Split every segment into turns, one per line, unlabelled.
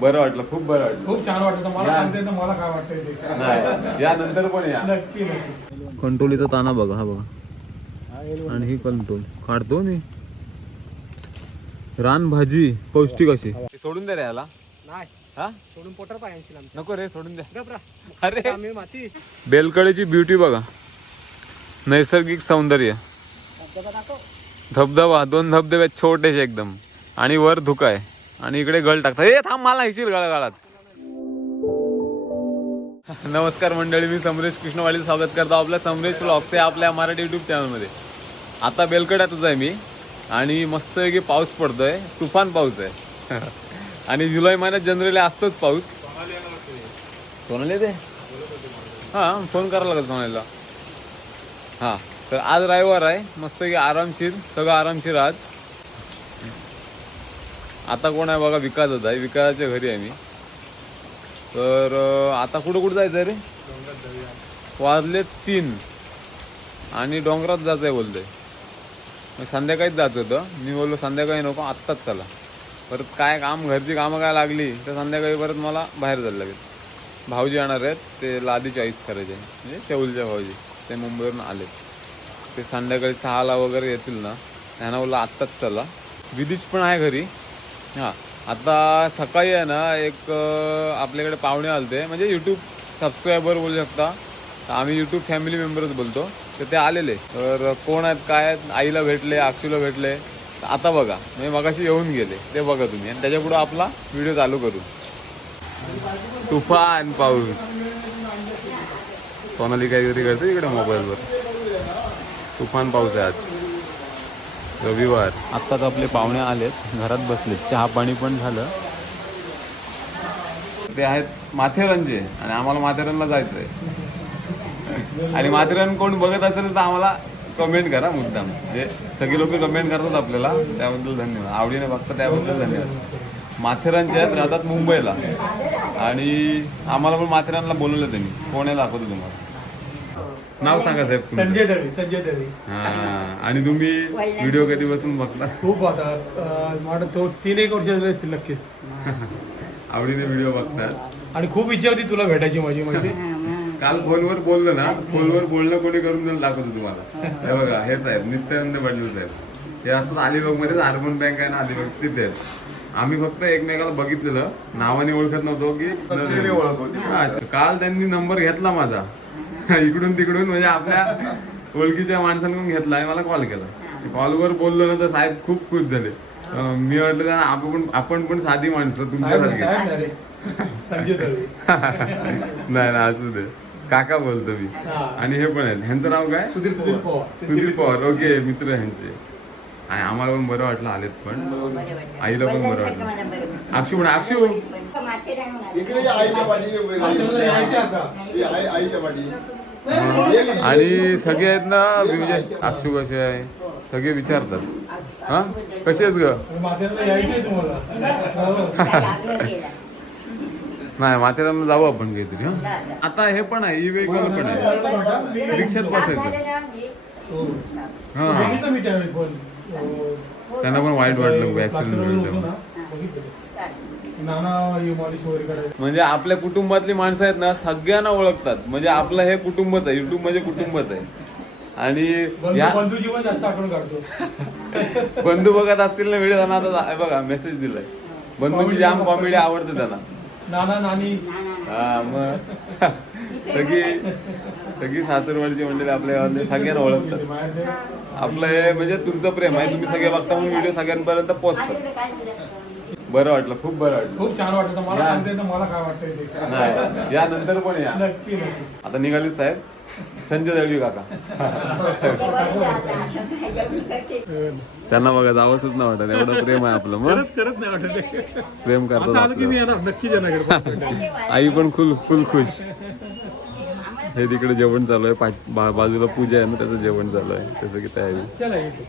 बरं वाटलं खूप बरं वाटलं.
खूप छान वाटतं मला. सांगते ना मला काय वाटतंय ते.
नाही या नंतर पण या.
नक्की नक्की.
कंटोलीचा ताना बघा हा बघा. आणि ही कंटोल काढतो मी. रान भाजी पौष्टिक अशी. सोडून दे रे याला.
नाही.
हा?
सोडून पोटर पाहिजे
नको रे सोडून द्या
गपरा
अरे.
आम्ही माती.
बेलकडेची ब्युटी बघा. नैसर्गिक सौंदर्य.
धबधबा
दोन धबधबे छोटेसे एकदम. आणि वर धुका आहे. आणि इकडे गळ टाकतात. ए थांब मला येशील गळगाळात. नमस्कार मंडळी मी समरेश कृष्णवाडी स्वागत करतो आपल्या समरेश व्लॉग्स या आपल्या मराठी युट्यूब चॅनलमध्ये आता बेलकड्यातच आहे मी आणि मस्त की पाऊस पडतोय. तुफान पाऊस आहे. आणि जुलै महिन्यात जनरली असतोच पाऊस. सोनाली ते हां फोन करावा लागेल सोनालीला. हां तर आज रविवार आहे. मस्त की आरामशीर सगळं आरामशीर आज. आता कोण आहे बघा विकासच आहे. विकासाच्या घरी आहे मी. तर आता कुठं कुठं जायचं रे? वाजले तीन. आणि डोंगरात जायचं आहे बोलतोय. मग संध्याकाळीच जायचं होतं. मी बोललो संध्याकाळी नको आत्ताच चला. परत काय काम घरची कामं काय लागली तर संध्याकाळी परत मला बाहेर जायला लागेल. भाऊजी येणार आहेत. ते लादी चॉईस करायचे. म्हणजे चौलच्या भाऊजी. ते मुंबईवरून आले ते संध्याकाळी सहाला वगैरे येतील ना. त्यांना बोललं आत्ताच चला. विदिश पण आहे घरी. हां. आता सकाळी आहे ना एक आपल्याकडे पाहुणे आलते. म्हणजे यूट्यूब सबस्क्रायबर बोलू शकता. तर आम्ही यूट्यूब फॅमिली मेंबरच बोलतो. तर ते आलेले. तर कोण आहेत काय आहेत आईला भेटले अक्षूला भेटले. तर आता बघा. म्हणजे मगाशी येऊन गेले. ते बघा तुम्ही. आणि त्याच्यापुढं आपला व्हिडिओ चालू करू. तुफान पाऊस. सोनाली काहीतरी करते इकडे मोबाईलवर तुफान पाऊस आहे आज. रविवार. आत्ताच आपले पाहुणे आलेत घरात बसलेत. चहा पाणी पण झालं. ते आहेत माथेरानचे आणि आम्हाला माथेरानला जायचं आहे आणि माथेरान कोण बघत असेल तर आम्हाला कमेंट करा मुद्दाम. म्हणजे सगळे लोक कमेंट करतात आपल्याला त्याबद्दल धन्यवाद. आवडीने बघतात त्याबद्दल धन्यवाद. माथेरानचे आहेत राहतात मुंबईला. आणि आम्हाला पण माथेरानला बोलवलं त्यांनी. कोण आहे दाखवतो तुम्हाला. नाव सांगा साहेब तुमचं.
संजय दळवी संजय दळवी.
हा आणि तुम्ही व्हिडिओ कधी बसून बघता?
खूप आता अं, मला तो तीन एक वर्ष झाले असतील नक्कीच.
आवडीने व्हिडिओ बघतात.
आणि खूप इच्छा होती तुला भेटायची माझी माहिती?
काल फोनवर बोललो ना फोनवर बोलणं कोणी करून देऊन दाखवतो तुम्हाला. हे बघा हे साहेब नित्यानंद पाटील साहेब. ते असतात अलिबागमध्ये अर्बन बँक आहे ना अलिबाग तिथे आहेत. आम्ही फक्त एकमेकाला बघितलेलं. नावाने ओळखत नव्हतो की हा, काल त्यांनी नंबर घेतला माझा. इकडून तिकडून म्हणजे आपल्या ओळखीच्या माणसांकडून घेतला आणि मला कॉल. केला कॉलवर बोललो ना तर साहेब खूप खुश झाले. अं, मी म्हटलं त्यांना आपण आपण पण साधी माणसं तुमच्यासारखी
साहेब नाही
ना असू दे. काका बोलतो मी.
हा.
आणि हे पण आहेत. ह्यांचं नाव काय?
सुधीर पवार.
सुधीर पवार. ओके मित्र ह्यांचे. आणि आम्हाला पण बरं वाटलं आलेत पण. आईला पण बरं वाटलं. अक्षू पण अक्षू
इकडे आईच्या पाठी. ही.
आणि सगळे आहेत ना म्हणजे अक्षू कसे आहे? सगळे विचारतात. हा? ग?
तुम्हाला. हो.
नाही माथेरानला जाऊ आपण काहीतरी हा? आता हे पण आहे ई वेहिकल पण आहे. रिक्षात बसायचं.
हो.
त्यांना पण वाईट वाटलं ऍक्सिडेंट
लाकडावर होतो
झालं
ना, बघितलं. नाना हे
म्हणजे आपल्या कुटुंबातली माणसं आहेत ना सगळ्यांना ओळखतात. म्हणजे आपलं हे कुटुंबच आहे युट्यूब म्हणजे कुटुंबच आहे. आणि
बंधू
बघत असतील ना व्हिडिओ त्यांना आता बघा मेसेज दिलाय. बंधूची जाम कॉमेडी आवडते त्यांना.
नाना नानी.
हा मग. सगळी सगळी सासरवाडीची मंडळी आपल्या सगळ्यांना ओळखतात. आपलं हे म्हणजे तुमचं प्रेम आहे. तुम्ही सगळे बघता म्हणून व्हिडिओ सगळ्यांपर्यंत पोहोचतात बरं वाटलं खूप बरं वाटलं.
खूप छान वाटतं मला
या.
सांगते ना मला काय वाटतंय ते.
नाही या नंतर पण या.
नक्की
आता निघाले साहेब. संजय दळवी काका. त्यांना बघा जावंच नाही वाटत. एवढं प्रेम आहे आपलं. मग?
करत नाही वाटत.
प्रेम करतात आई पण फुल फुल खुश. हे तिकडे जेवण चालू आहे. पाठ- बा- बाजूला पूजा आहे ना त्याचं जेवण चालू आहे. त्याचं की तयारी.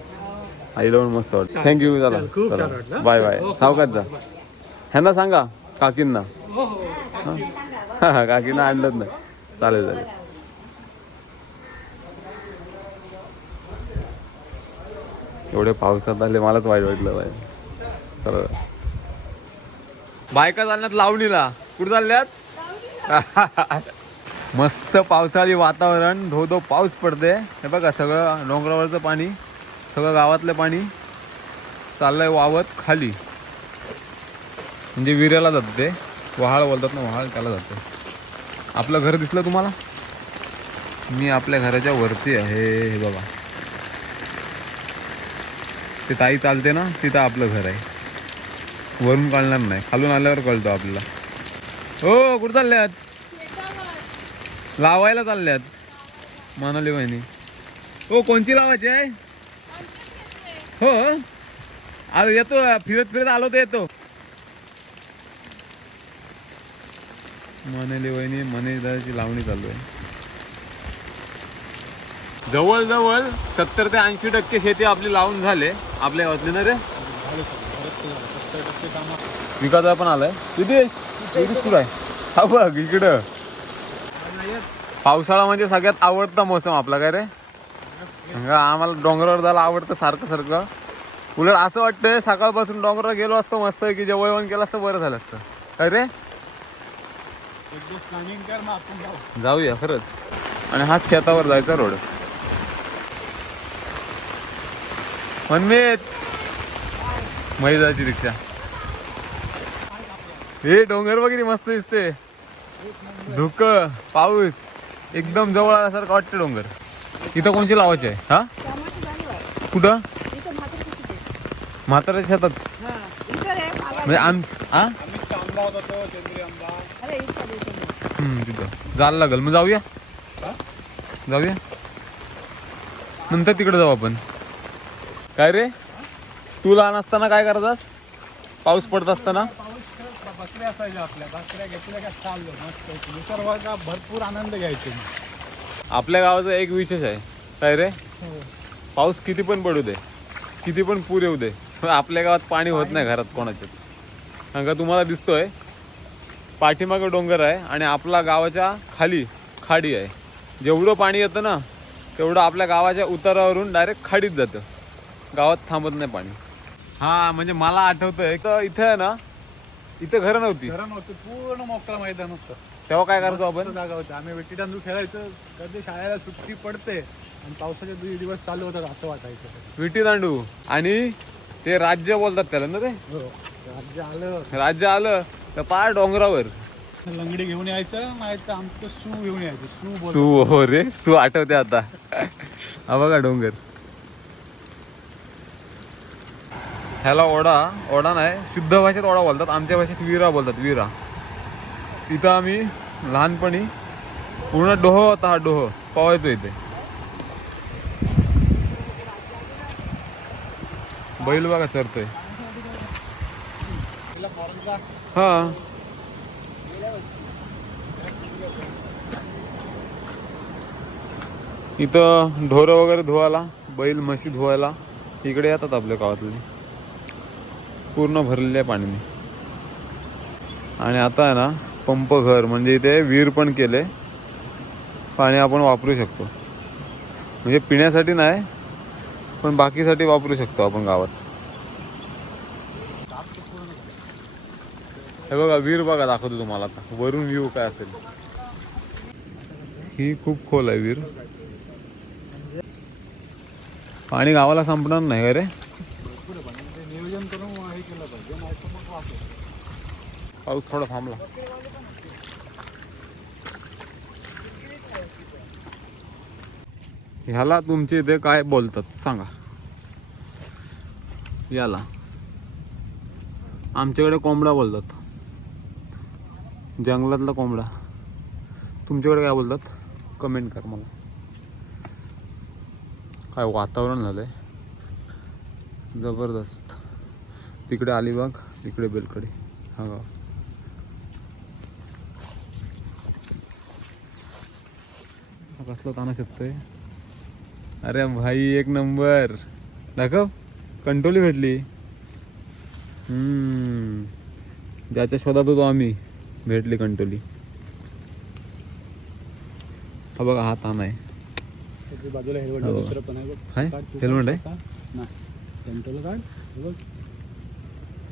आईला पण मस्त वाटतं थँक्यू चला
चल, खूप छान
चला
वाटलं.
Bye bye. सावकात जा. ह्यांना सांगा काकींना.
हो हो.
हा, काकींना आणलंच नाही. चालेल चालेल. एवढे पावसात आले मलाच वाईट वाटलं बाय चला. बायका चालण्यात लावणीला. कुठं चालल्यात? मस्त पावसाळी वातावरण धो धो पाऊस पडते. हे बघा सगळं डोंगरावरचं पाणी सगळं गावातलं पाणी चाललंय वावत खाली. म्हणजे विऱ्याला जातं. ते वहाळ बोलतात ना वहाळ त्याला जाते. आपलं घर दिसलं तुम्हाला? मी आपल्या घराच्या वरती आहे हे बघा. ते ताई चालते ना तिथं आपलं घर आहे. वरून कळणार नाही. खालून आल्यावर कळतो आपल्याला. हो कुठं चालल्यात? लावायला चालल्यात म्हणाली वहिनी हो कोणची लावायची आहे हो आज येतो फिरत फिरत आलो तर येतो म्हणाली वहिनी मने लावणी चालू आहे जवळजवळ सत्तर ते ऐंशी टक्के शेती आपली लावून झाले आपल्या वाचली ना रे विकास पण आलाय किती विदेश आहे हा बघ इकडं पावसाळा म्हणजे सगळ्यात आवडता मोसम आपला काय रे? आम्हाला डोंगरावर जायला आवडतं सारखं सारखं. उलट असं वाटतं सकाळपासून डोंगरावर गेलो असतो मस्त की जेवण केलं असतं बरं झालं असतं. काय रे? जाऊया खरंच. आणि हा शेतावर जायचा रोड. मनमेत! मैदाची रिक्षा. हे डोंगर वगैरे मस्त दिसते. धुक पाऊस. एकदम जवळ आल्यासारखं वाटतं डोंगर. इथं कोणची लावायची आहे? हा? कुठं?
इथं
म्हाताऱ्याच्या शेतात. म्हणजे आम हा? तिथं. जायला लागेल. मग जाऊया? जाऊया? नंतर तिकडे जाऊ आपण. काय रे? तू लहान असताना काय करतास पाऊस पडत असताना?
आपल्या. घेतल्या का चाललो. मस्त निसर्गाचा भरपूर आनंद घ्यायचे
आपल्या गावाचं एक विशेष आहे. काय रे? पाऊस किती पण पडू दे. किती पण पूर येऊ दे. पण आपल्या गावात पाणी होत नाही घरात कोणाच्याच कारण का तुम्हाला दिसतोय? पाठीमागं डोंगर आहे आणि आपला गावाच्या खाली खाडी आहे. जेवढं पाणी येतं ना तेवढं आपल्या गावाच्या उतारावरून डायरेक्ट खाडीत जातं. गावात थांबत नाही पाणी. हा म्हणजे मला आठवतंय. तर इथं आहे ना इथं घरं नव्हती.
घरं नव्हतं पूर्ण मोकळं मैदान होतं.
तेव्हा काय करतो
मस्त
आपण?
जागा होती. आम्ही विटी दांडू खेळायचं कधी शाळेला सुट्टी पडते आणि पावसाचे दि- दिवस चालू होतात असं वाटायचं.
विटी दांडू आणि ते राज्य बोलतात त्याला ना रे
हो राज्य आलं.
राज्य आलं तर पार डोंगरावर.
लंगडी घेऊन यायचं नाही तर आमचं सू घेऊन यायचं. सू बोल
सू हो रे सू आठवते आता. हा बघा डोंगर. ह्याला ओढा ओढा नाही शुद्ध भाषेत ओढा बोलतात आमच्या भाषेत विरा बोलतात विरा. तिथं आम्ही लहानपणी पूर्ण डोह होता हा डोह पवायचो इथे. बैल बघा चरतोय. हा. इथं ढोरं वगैरे धुवायला बैल म्हशी धुवायला इकडे येतात आपल्या गावातले. पूर्ण भरलेल्या पाण्याने आणि आता आहे ना पंप घर म्हणजे इथे विहीर पण केले. पाणी आपण वापरू शकतो. म्हणजे पिण्यासाठी नाही पण बाकीसाठी वापरू शकतो आपण गावात. हे बघा विहीर बघा दाखवतो तुम्हाला आता. वरून व्ह्यू काय असेल. ही खूप खोल आहे विहीर. पाणी गावाला संपणार नाही अरे रे
भरपूर आहे पण ते नियोजन करून हे केलं पाहिजे नाही तर मग वास येतो.
पाऊस थोडा थांबला ह्याला तुमचे इथे काय बोलतात सांगा. याला. आमच्याकडे कोंबडा बोलतात. जंगलातला कोंबडा. तुमच्याकडे काय बोलतात? कमेंट कर मला. काय वातावरण झालं आहे जबरदस्त. तिकडे अलिबाग इकडे बेलकडे हा गाव कसला ताना शकतोय. अरे भाई एक नंबर. दाखव. कंटोली भेटली. हम्म. ज्याच्या शोधात होतो आम्ही भेटली कंटोली हा बघा हा ताना आहे.
बाजूला हेल्मेट
हो.
आहे. कंट्रोल हे.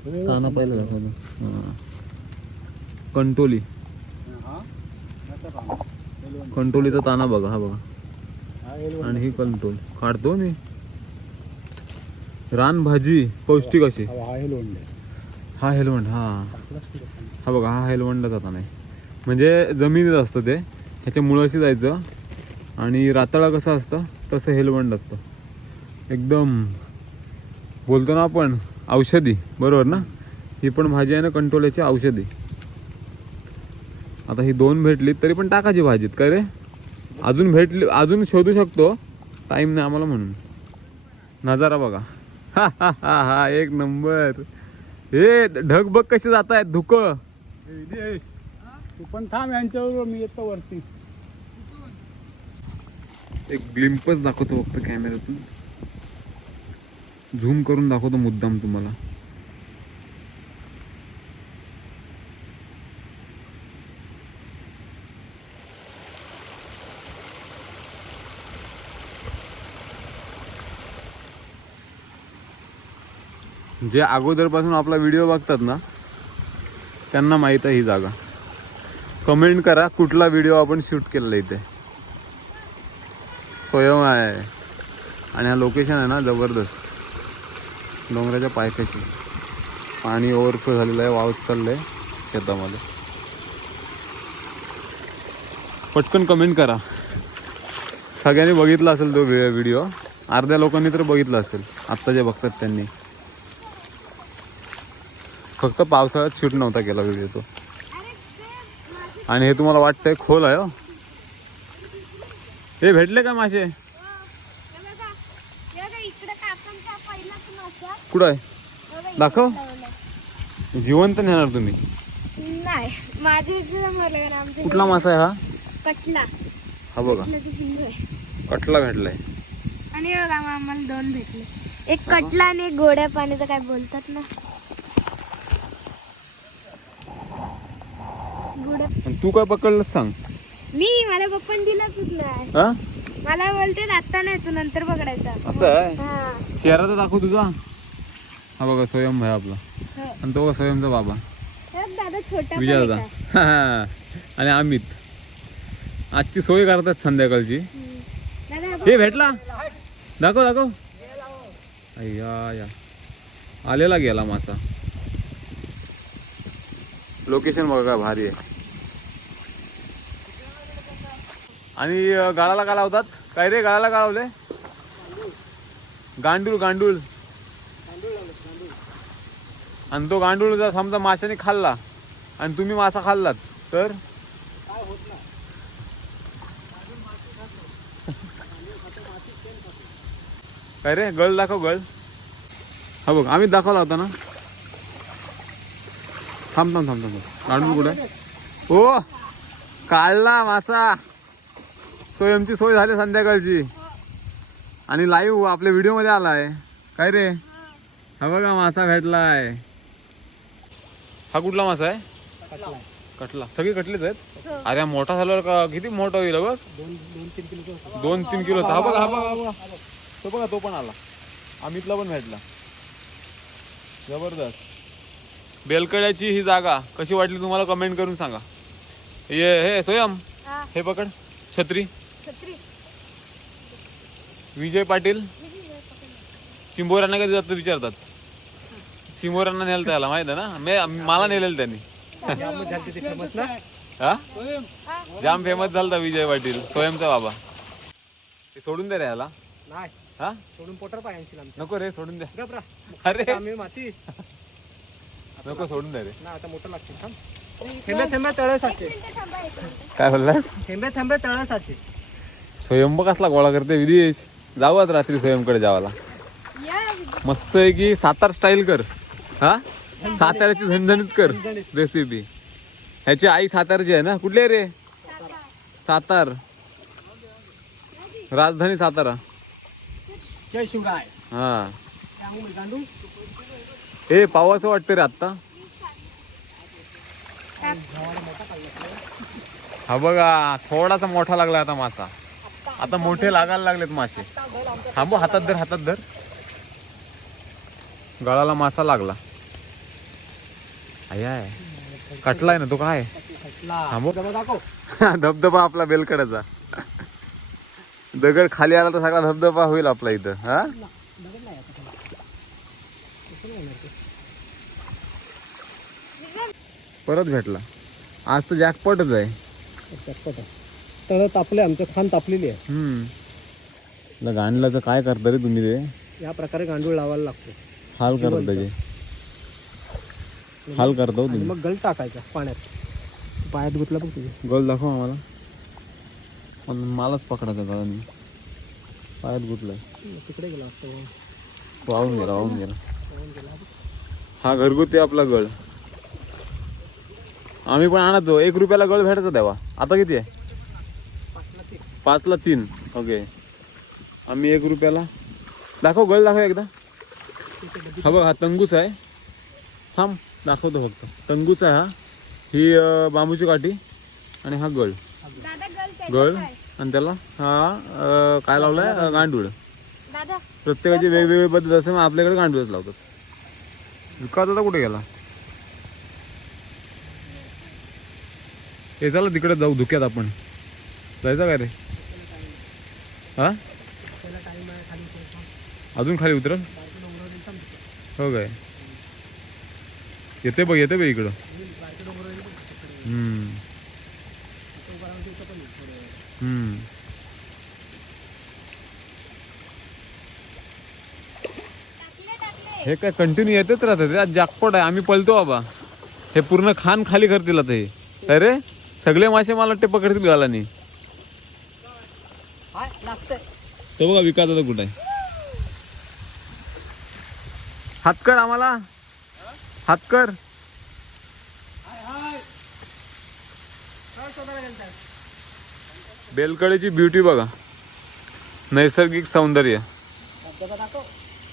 हे.
ताना पहिलं दाखवतो हां. कंटोली
याचा.
कंटोलीचा ताना बघा हा बघा. आणि ही कंटोल काढतो मी. रान भाजी पौष्टिक अशी.
हा
हेलवंड हा. हा. बघा हा हेलवंडाचा ताना आहे म्हणजे जमिनीत असतं ते. ह्याच्या मुळाशी जायचं. आणि रातळा कसं असतं तसं हेलवंड असतं. एकदम. बोलतो ना आपण औषधी. बरोबर ना? ही पण भाजी आहे ना कंटोल्याची औषधी. आता ही दोन भेटली तरी पण टाकायची भाजीत काय रे? अजून भेटली अजून शोधू शकतो. टाईम नाही आम्हाला म्हणून. नजारा बघा. हा हा हा हा एक नंबर. हे ढग बघ कसे जात आहेत धुक.
तू पण थांब यांच्यावर मी येतो वरती.
एक ग्लिम्पच दाखवतो फक्त कॅमेऱ्यातून झूम करून दाखवतो मुद्दाम तुम्हाला. जे अगोदरपासून आपला व्हिडिओ बघतात ना त्यांना माहीत आहे ही जागा. कमेंट करा कुठला व्हिडिओ आपण शूट केलेला इथे. स्वयं आहे. आणि हा लोकेशन आहे ना जबरदस्त. डोंगराच्या पायथ्याची पाणी ओव्हरफ्लो झालेलं आहे वावत चाललं आहे शेतामध्ये. पटकन कमेंट करा. सगळ्यांनी बघितला असेल तो व्हिडिओ. अर्ध्या लोकांनी तर बघितला असेल. आत्ता जे बघतात त्यांनी. फक्त पावसाळ्यात शूट नव्हता केला व्हिडिओ तो. आणि हे तुम्हाला वाटतंय खोल आहे हो. हे भेटले का मासे? कुठं आहे? दाखव. जिवंत नेणार तुम्ही. कुठला मासा आहे हा?
कटला.
हा बघा.
कटला
भेटलाय.
आणि बघा मग आम्हाला दोन भेटले. एक कटला आणि एक गोड्या पाण्याचं काय बोलतात ना?
आणि तू काय पकडलं सांग.
मी मला पप्पान दिलाच नाही
हा?
मला बोलते आता नाही तू नंतर पकडायचा.
असं आहे?
हा.
चेहरा तर दाखव तुझा. हा बघा स्वयं भाई आपला.
हो.
आणि तो बघा स्वयंचा बाबा.
तर दादा छोटा पण
विजय दादा? आणि अमित. आजची सोय करतात संध्याकाळची.
हम्म. दादा हा
हे भेटला? दाखव दाखव. अय्या या. आलेला गेला मासा. लोकेशन बघा काय भारी आहे. आणि गाळाला का लावतात? काय रे गाळाला का लावले? गांडूळ गांडूळ. आणि तो गांडूळ जर समजा माशाने खाल्ला आणि तुम्ही मासा खाल्लात तर? काय रे गळ दाखव गळ. हा बघ आम्ही दाखवला होता ना. थांब थांब थांब थांब. गांडूळ कुठे? हो काढला मासा. स्वयंची सोय झाली संध्याकाळची. आणि लाईव्ह आपल्या व्हिडिओमध्ये आलाय. काय रे? हा बघा मासा भेटलाय. हा कुठला मासा आहे? कटला. सगळे कटलेच आहेत? अरे मोठा झाल्यावर का किती मोठा होईल बघ?
दोन तीन किलो
दोन तीन किलो हा बघा हा बघा. बघा तो बघा तो पण आला. अमितला पण भेटला. जबरदस्त. बेलकड्याची ही जागा कशी वाटली तुम्हाला? कमेंट करून सांगा. ये हे स्वयं
हा,
पकड. छत्री. विजय पाटील? चिंबोऱ्यांना कधी जातं विचारतात? चिंबोऱ्यांना नेलं त्याला माहीत आहे ना? मी मला नेलेलं त्यांनी. हा? जाम फेमस झालता विजय पाटील स्वयंचा बाबा. ते सोडून दे रे याला.
नाही.
हा?
सोडून पोटर आमच्या.
नको रे सोडून दे.
गपरा
अरे.
आम्ही माती.
नको सोडून दे रे.
ना आता मोठं लागते थांब. थेंबे थेंबे तळसाचे.
काय बोललास?
थेंबे थेंबे तळसाचे.
स्वयंभ कसला गोळा करते विदेश. जाऊ आज रात्री स्वयंकडे जावाला मस्त आहे की सातार स्टाईल कर. हा? साताऱ्याची झणझणीत कर रेसिपी ह्याची आई सातारची आहे ना? कुठली रे? सातार. राजधानी सातारा.
जय शिवराय.
हा. हे पावाचं वाटतं रे आत्ता. हा बघा थोडासा मोठा लागला आता मासा. आता मोठे लागायला लागलेत मासे. थांबू हातात धर हातात धर. गळाला मासा लागला. आय कटलाय ना तो काय?
थांबू.
धबधबा आपला बेलकडाचा दगड खाली आला तर सगळा धबधबा होईल आपला इथं हा? परत भेटला. आज तर जॅकपॉटच आहे
आहे. तळ तापले आमचं खान तापलेली आहे.
हम्म. गांडलाचं काय करता रे तुम्ही ते?
या प्रकारे गांडूळ लावायला लागतो.
हाल करत त्याचे. हाल करतो तुम्ही.
मग गल टाकायचा पाण्यात. पायात गुतला बघ तुझे
गोल दाखव आम्हाला. पण मलाच पकडायचा गळाने पायात गुतलाय.
तिकडे गेला वाटतं
वाहून गेला वाहून गेला. हा घरगुती आपला गळ. आम्ही पण आणतो एक रुपयाला गळ भेटायचा तेव्हा. आता किती आहे? पाचला तीन. ओके आम्ही एक रुपयाला. दाखव गळ दाखव एकदा. हा बघ हा तंगूस आहे. थांब दाखवतो फक्त. तंगूस आहे हा. ही बांबूची काठी आणि हा गळ. गळ आणि त्याला हा काय लावलाय? गांडूळ.
दादा.
प्रत्येकाची वेगवेगळी पद्धत असते मग आपल्याकडे गांडूळच लावतात. विकास आता कुठे गेला? हे चला तिकडे जाऊ धुक्यात आपण. जायचं काय रे? हा? अजून खाली उतर हो काय? येते बघ येते बघ इकडं. हम्म हम्म. हे काय कंटिन्यू येतच राहतात रे. आज जागपट आहे. आम्ही पळतो बाबा. हे पूर्ण खान खाली करतील आता हे. अरे सगळे मासे मला वाटते पकडतील गालानी. तो बघा विकास आता कुठे आहे? हात कर आम्हाला. हात कर. बेलकडेची ब्युटी बघा. नैसर्गिक सौंदर्य.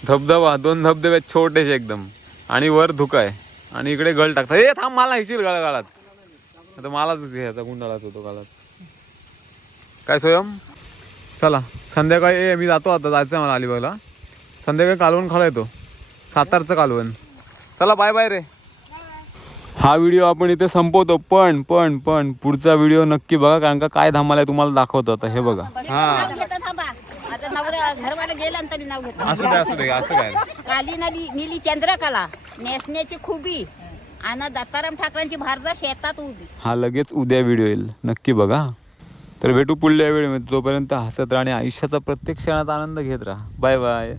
धबधबा दोन धबधबे छोटेसे एकदम. आणि वर धुका आहे. आणि इकडे गळ टाकतात. ए थांब मला हिशील गळ गाळात. आता मलाच घ्यायचा गुंडाळाच होतो गाळात. काय स्वयं? चला संध्याकाळी ए मी जातो आता जायचं आहे मला अलिबागला. संध्याकाळी कालवण खाला येतो सातारचं कालवण. चला बाय बाय रे. हा व्हिडिओ आपण इथे संपवतो पण पण पण पुढचा व्हिडिओ नक्की बघा कारण का काय धामाला आहे तुम्हाला दाखवतो आता हे बघा. हा
घरवाला गेला तरी नाव घेता.
असू दे असू दे असं काय
काली नली नीली चंद्रकला नेसण्याची खुबी आणि दत्ताराम ठाकरेंची भारदार शेतात उभी.
हा लगेच उद्या व्हिडिओ येईल. नक्की बघा. तर भेटू पुढल्या वेळेमध्ये. तोपर्यंत हसत राहा आणि आयुष्याचा प्रत्येक क्षणात आनंद घेत राहा. Bye bye.